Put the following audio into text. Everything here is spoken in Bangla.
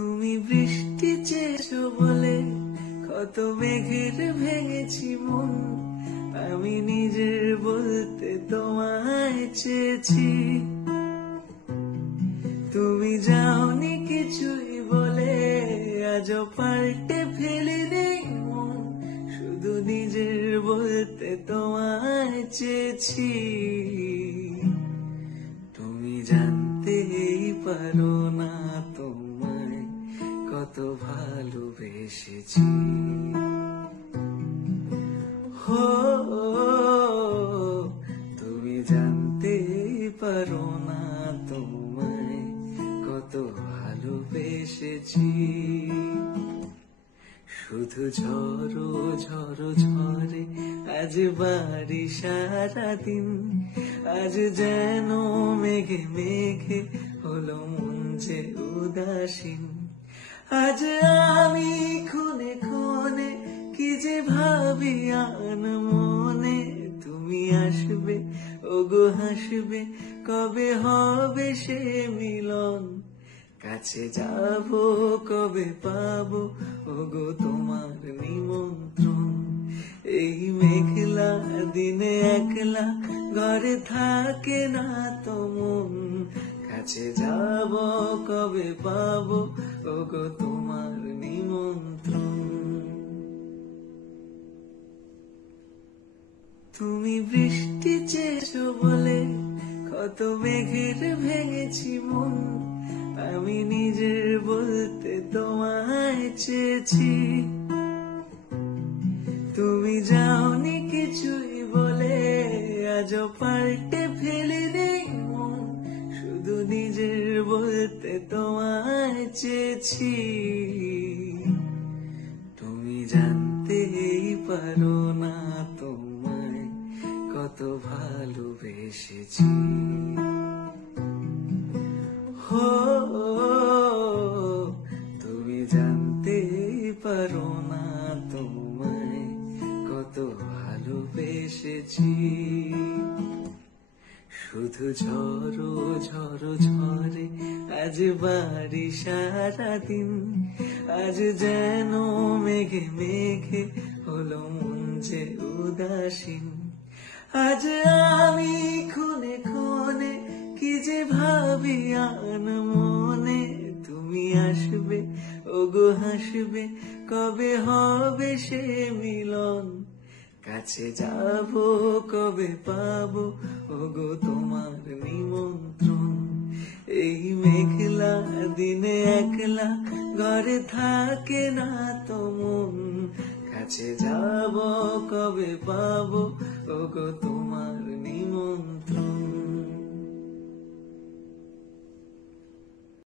তুমি বৃষ্টি চেয়েছো বলে কত মেঘের ভেঙেছি মন, আমি নিজের বলতে তোমায় চেয়েছি। তুমি যাওনি কিছুই বলে আজও পাল্টে ফেলিনি মন, শুধু নিজের বলতে তোমায় চেয়েছি। তুমি জানতেই পারো না তোমায় কত ভালোবেসেছি। হো তুমি জানতেই পারো না তোমায় কত ভালোবেসেছি। শুধু ঝড়ো ঝড়ো ঝরে আজ বাড়ি সারাদিন, আজ যেন মেঘে মেঘে হলো মন যে উদাসীন। আজ আমি খুনে খুনে কি যে ভাবি আন মনে, তুমি আসবে ওগো হাসবে কবে হবে সে মিলন, কাছে যাব কবে পাবো ওগো তোমার নিমন্ত্রণ। এই মেঘলা দিনে একলা ঘরে থাকে না তো মন, কাছে যাব কবে পাবো ওগো তোমার নিমন্ত্রণ। তুমি বৃষ্টি চেয়েছো বলে কত মেঘের ভেঙেছি মন, আমি নিজের বলতে তোমায় চেয়েছি। তুমি যাওনি কিছুই বলে আজও পাল্টে ফেলিনি মন, শুধু নিজের বলতে তোমায় চেয়েছি। তুমি জানতেই পারো না তোমায় কত ভালোবেসেছি। হো তুমি জানতেই পারো না তোমায় কত ভালোবেসেছি। শুধু ঝড়ো ঝড়ো ঝরে আজ বাড়ি সারাদিন, আজ যেন মেঘে মেঘে হলো মন যে উদাসীন। আজ আমি খুনে খুনে কি যে ভাবি আন মনে, তুমি আসবে ওগো হাসবে কবে হবে সে মিলন, কাছে যাব কবে পাবো ওগো তোমার নিমন্ত্রণ। এই মেঘলা দিনে একলা ঘরে থাকে না তো মন, কাছে যাব কবে পাবো ওগো তোমার নিমন্ত্রণ।